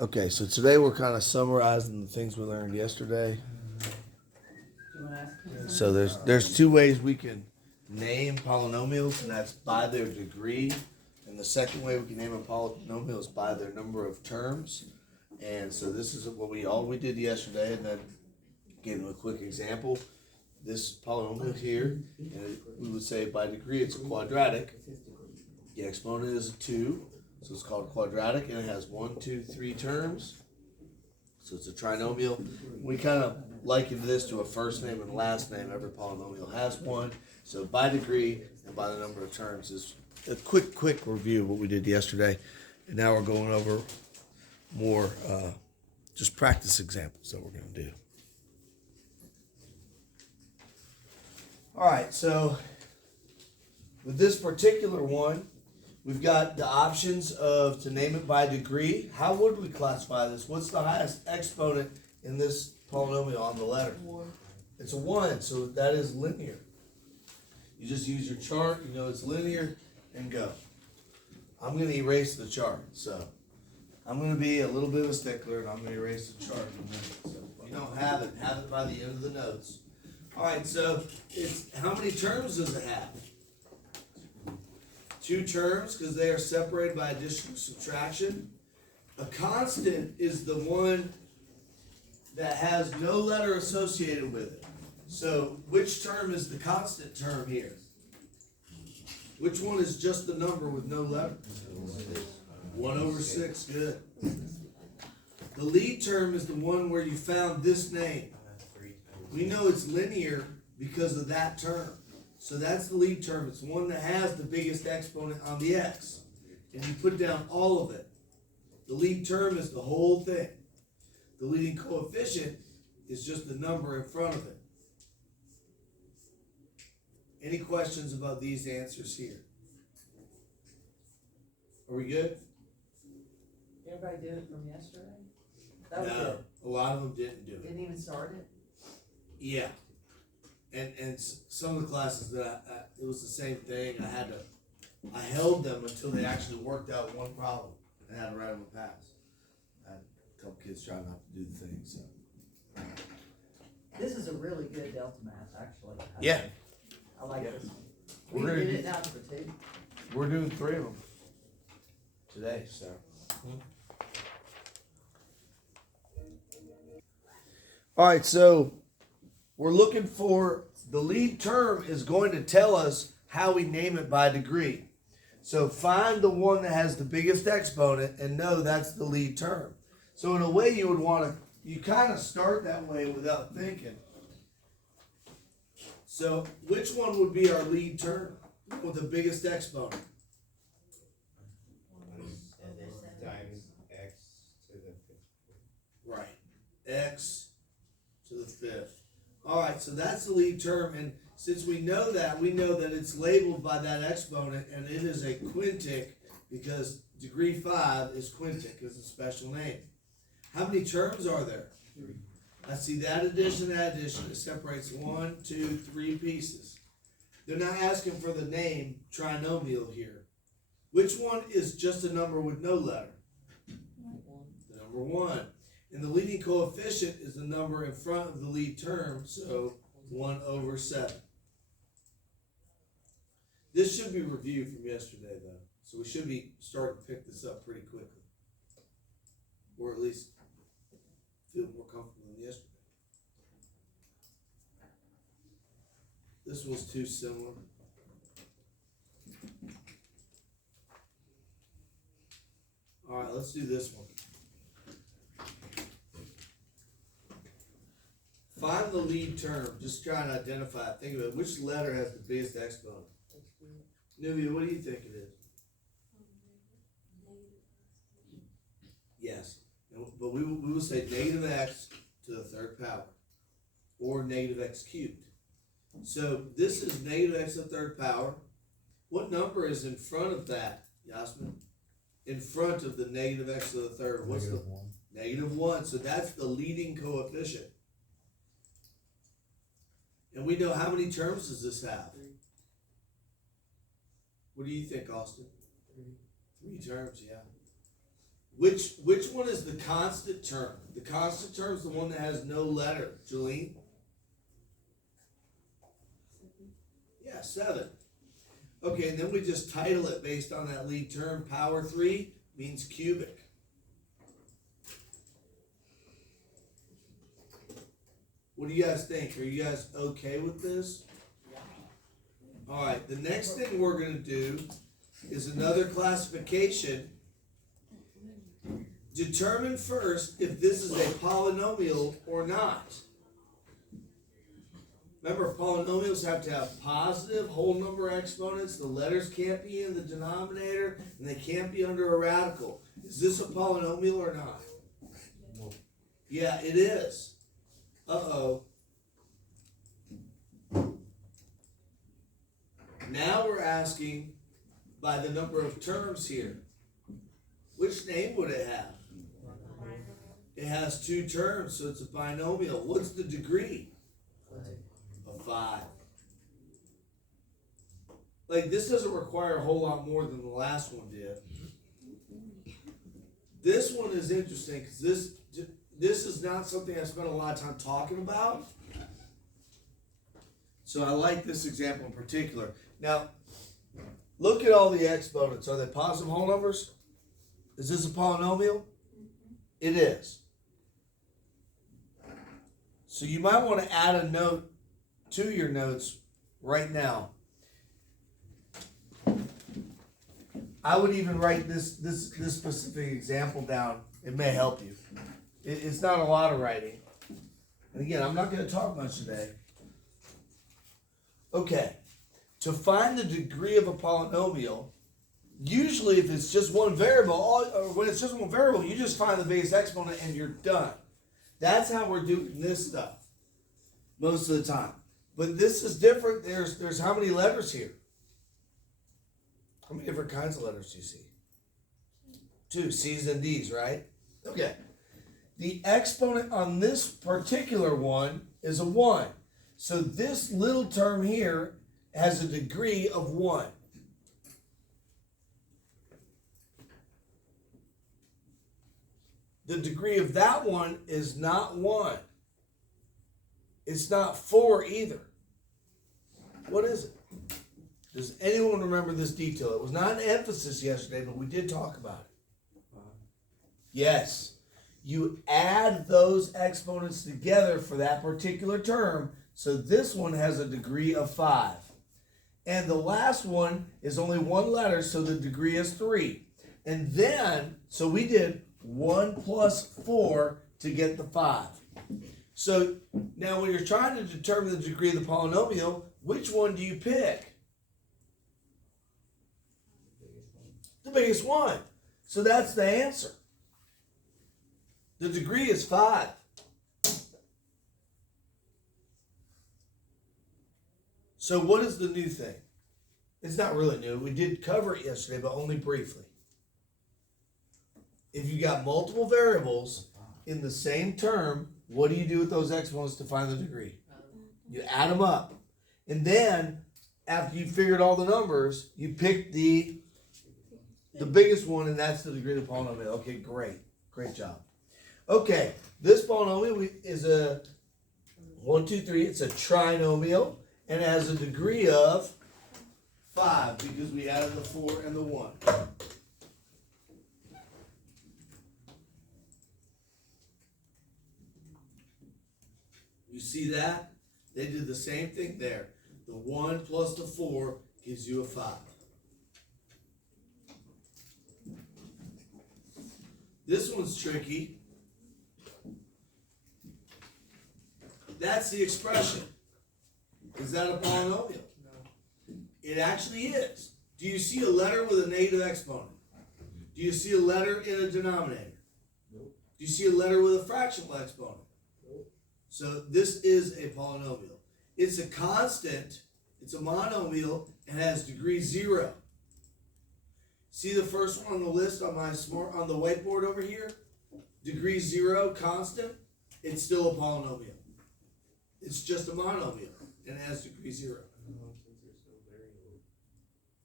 Okay, so today we're kind of summarizing the things we learned yesterday. So there's two ways we can name polynomials, and that's by their degree. And the second way we can name a polynomial is by their number of terms. And so this is what we did yesterday, and then gave them a quick example. This polynomial here, and we would say by degree it's a quadratic. The exponent is a 2, so it's called quadratic, and it has 1, 2, 3 terms. So it's a trinomial. We kind of liken this to a first name and last name. Every polynomial has one. So by degree and by the number of terms is a quick review of what we did yesterday. And now we're going over more just practice examples that we're going to do. All right, so with this particular one, we've got the options of to name it by degree. How would we classify this? What's the highest exponent in this polynomial on the letter? 1. It's a 1, so that is linear. You just use your chart, you know it's linear, and go. I'm going to erase the chart, so I'm going to be a little bit of a stickler, and I'm going to erase the chart in a minute. So if you don't have it by the end of the notes. All right, so it's how many terms does it have? 2 terms, because they are separated by addition or subtraction. A constant is the one that has no letter associated with it. So which term is the constant term here? Which one is just the number with no letter? 1/6, good. The lead term is the one where you found this name. We know it's linear because of that term. So that's the lead term. It's one that has the biggest exponent on the x. And you put down all of it. The lead term is the whole thing. The leading coefficient is just the number in front of it. Any questions about these answers here? Are we good? Everybody did it from yesterday? That was No, it. a lot of them didn't do it. Didn't even start it? Yeah. And some of the classes that it was the same thing. I held them until they actually worked out one problem and had to write them a pass. I had a couple kids trying not to do the thing, so. This is a really good delta math, actually. Yeah. I like Yeah. this one. We're We gonna did do- it now for 2. We're doing 3 of them today, so. All right, so we're looking for the lead term is going to tell us how we name it by degree. So find the one that has the biggest exponent and know that's the lead term. So in a way you would want to, you kind of start that way without thinking. So which one would be our lead term with the biggest exponent? Times x to the 5th. Right. X to the 5th. All right, so that's the lead term, and since we know that it's labeled by that exponent, and it is a quintic because degree 5 is quintic, is a special name. How many terms are there? 3. I see that addition, it separates 1, 2, 3 pieces. They're not asking for the name trinomial here. Which one is just a number with no letter? The number 1. And the leading coefficient is the number in front of the lead term, so 1/7. This should be reviewed from yesterday, though. So we should be starting to pick this up pretty quickly. Or at least feel more comfortable than yesterday. This one's too similar. All right, let's do this one. Find the lead term. Just try and identify it. Think of it. Which letter has the biggest exponent? Nubia, what do you think it is? Yes. But we will say negative x to the 3rd power. Or negative x cubed. So this is negative x to the 3rd power. What number is in front of that, Yasmin? In front of the negative x to the 3rd. What's the -1. -1. So that's the leading coefficient. And we know how many terms does this have? 3. What do you think, Austin? 3. 3 terms, yeah. Which one is the constant term? The constant term is the one that has no letter. Jolene? Yeah, 7. Okay, and then we just title it based on that lead term. Power 3 means cubic. What do you guys think? Are you guys okay with this? All right, the next thing we're going to do is another classification. Determine first if this is a polynomial or not. Remember, polynomials have to have positive whole number exponents. The letters can't be in the denominator, and they can't be under a radical. Is this a polynomial or not? Yeah, it is. Uh-oh. Now we're asking by the number of terms here. Which name would it have? It has 2 terms, so it's a binomial. What's the degree? Of 5. Like, this doesn't require a whole lot more than the last one did. This one is interesting because this is not something I spent a lot of time talking about. So I like this example in particular. Now, look at all the exponents. Are they positive whole numbers? Is this a polynomial? It is. So you might want to add a note to your notes right now. I would even write this specific example down. It may help you. It's not a lot of writing. And again, I'm not going to talk much today. Okay. To find the degree of a polynomial, usually if it's just one variable, or when it's just one variable, you just find the base exponent and you're done. That's how we're doing this stuff most of the time. But this is different. There's how many letters here? How many different kinds of letters do you see? 2, C's and D's, right? Okay. The exponent on this particular one is a 1. So this little term here has a degree of 1. The degree of that one is not 1. It's not 4 either. What is it? Does anyone remember this detail? It was not an emphasis yesterday, but we did talk about it. Yes. You add those exponents together for that particular term, so this one has a degree of 5. And the last one is only 1 letter, so the degree is 3. And then, so we did 1 plus 4 to get the 5. So now when you're trying to determine the degree of the polynomial, which one do you pick? The biggest one. So that's the answer. The degree is 5. So what is the new thing? It's not really new. We did cover it yesterday, but only briefly. If you got multiple variables in the same term, what do you do with those exponents to find the degree? You add them up. And then, after you figured all the numbers, you pick the biggest one, and that's the degree of the polynomial. Okay, great. Great job. Okay, this polynomial is a 1, 2, 3. It's a trinomial, and it has a degree of 5 because we added the 4 and the 1. You see that? They did the same thing there. The 1 plus the 4 gives you a 5. This one's tricky. That's the expression. Is that a polynomial? No. It actually is. Do you see a letter with a negative exponent? Do you see a letter in a denominator? Nope. Do you see a letter with a fractional exponent? Nope. So this is a polynomial. It's a constant, it's a monomial, and has degree 0. See the first one on the list on on the whiteboard over here? Degree 0, constant. It's still a polynomial. It's just a monomial, and it has degree 0.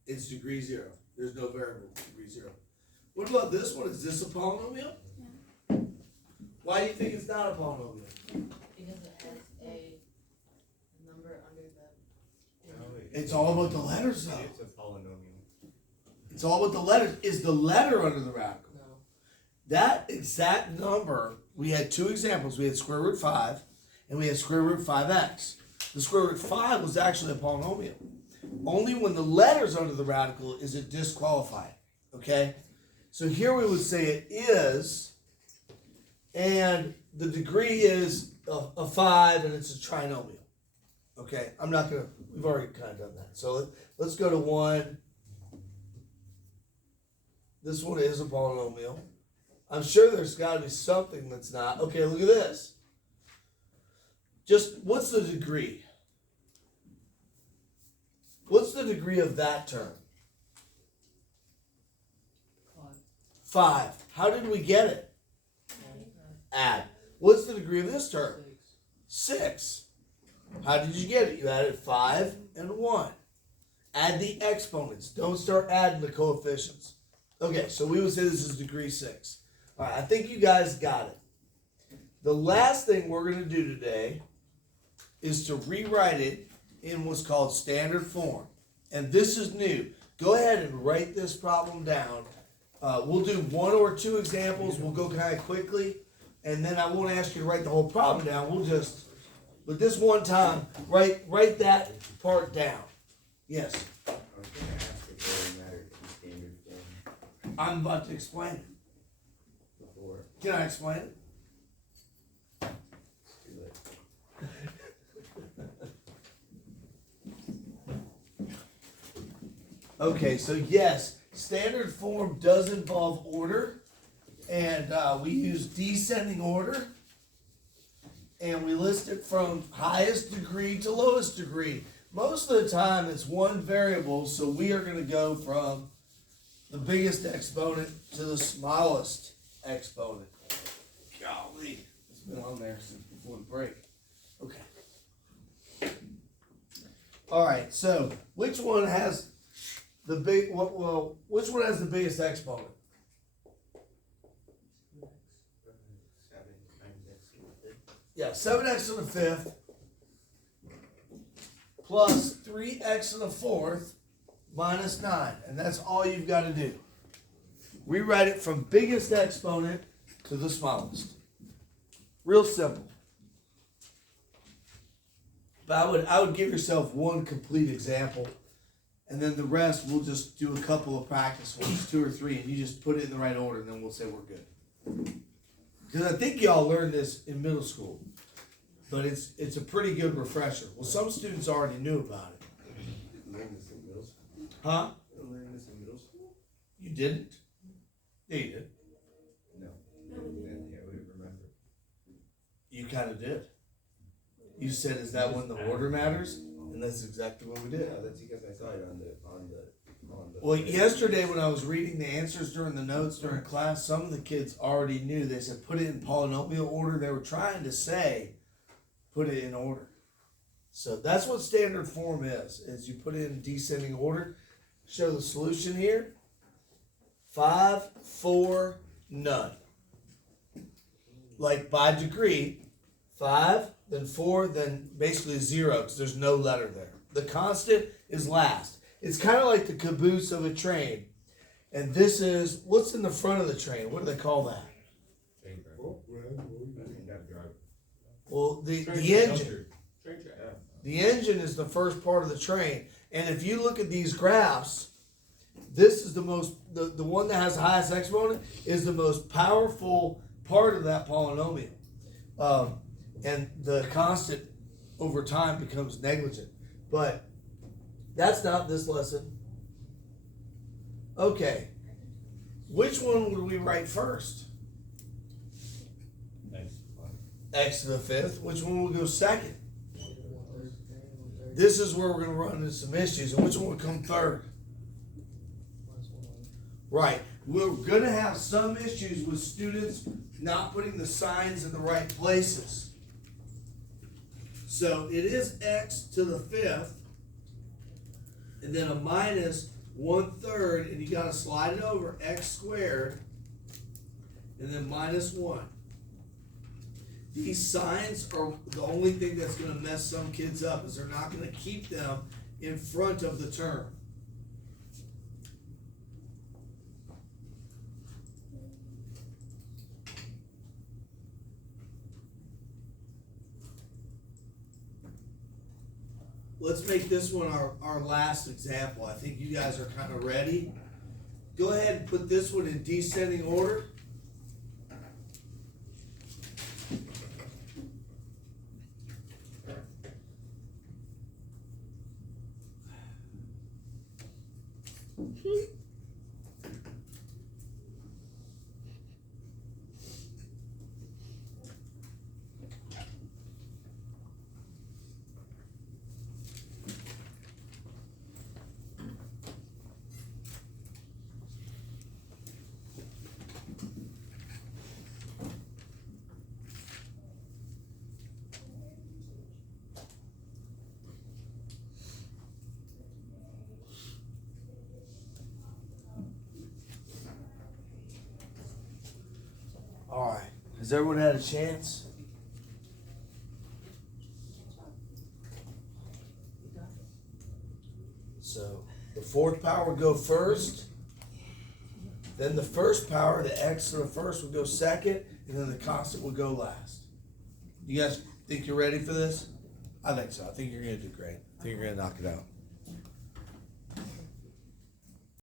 It's degree 0. There's no variable, degree 0. What about this one? Is this a polynomial? Yeah. Why do you think it's not a polynomial? Because it has a number under the. No, It's all about the letters though. It's a polynomial. It's all about the letters. Is the letter under the radical? No. That exact number, we had two examples. We had square root 5 and we had square root 5x. The square root 5 was actually a polynomial. Only when the letter's under the radical is it disqualified. Okay? So here we would say it is, and the degree is a 5 and it's a trinomial. Okay? I'm not going to, we've already kind of done that. So let's go to 1. This one is a polynomial. I'm sure there's got to be something that's not. Okay, look at this. Just, what's the degree? What's the degree of that term? 5. How did we get it? Add. What's the degree of this term? 6. How did you get it? You added 5 and 1. Add the exponents. Don't start adding the coefficients. Okay, so we would say this is degree 6. All right, I think you guys got it. The last thing we're going to do today is to rewrite it in what's called standard form. And this is new. Go ahead and write this problem down. We'll do 1 or 2 examples. We'll go kind of quickly. And then I won't ask you to write the whole problem down. We'll just, but this one time, write that part down. Yes, I was gonna ask if it would matter in standard form I'm about to explain it. before. Can I explain it? It's too late. Okay, so yes, standard form does involve order, and we use descending order, and we list it from highest degree to lowest degree. Most of the time it's one variable, so we are going to go from the biggest exponent to the smallest exponent. Golly, it's been on there since before the break. Okay. All right, so which one has the big? Which one has the biggest exponent? 7 times x to the 5th. Yeah, 7x to the 5th plus 3x to the 4th minus 9. And that's all you've got to do. Rewrite it from biggest exponent to the smallest. Real simple. But I would give yourself one complete example, and then the rest we'll just do a couple of practice ones, 2 or 3, and you just put it in the right order, and then we'll say we're good. Because I think y'all learned this in middle school, but it's a pretty good refresher. Well, some students already knew about it. You learned this in middle school? Huh? You learned this in middle school? You didn't? Yeah, you did. No. Then yeah, we remember. You kind of did. You said, is that when the order matters? And that's exactly what we did. Yeah, that's because I saw it on the. Well, yesterday when I was reading the answers during the notes during class, some of the kids already knew. They said put it in polynomial order. They were trying to say put it in order. So that's what standard form is you put it in descending order. Show the solution here. 5, 4, none. Like by degree, 5, then 4, then basically 0 because there's no letter there. The constant is last. It's kind of like the caboose of a train. And this is, what's in the front of the train? What do they call that? Train driver. Well, the engine. The engine is the first part of the train. And if you look at these graphs, this is the one that has the highest exponent is the most powerful part of that polynomial. And the constant over time becomes negligent. But that's not this lesson. Okay. Which one would we write first? X to the 5th. Which one will go second? This is where we're going to run into some issues. And which one will come third? Right. We're going to have some issues with students not putting the signs in the right places. So it is x to the 5th, and then a minus 1/3, and you gotta slide it over, x squared, and then minus 1. These signs are the only thing that's gonna mess some kids up, is they're not gonna keep them in front of the term. Let's make this one our last example. I think you guys are kind of ready. Go ahead and put this one in descending order. All right. Has everyone had a chance? So the fourth power would go first. Then the first power, the x to the first, would go second, and then the constant would go last. You guys think you're ready for this? I think so. I think you're gonna do great. I think you're gonna knock it out.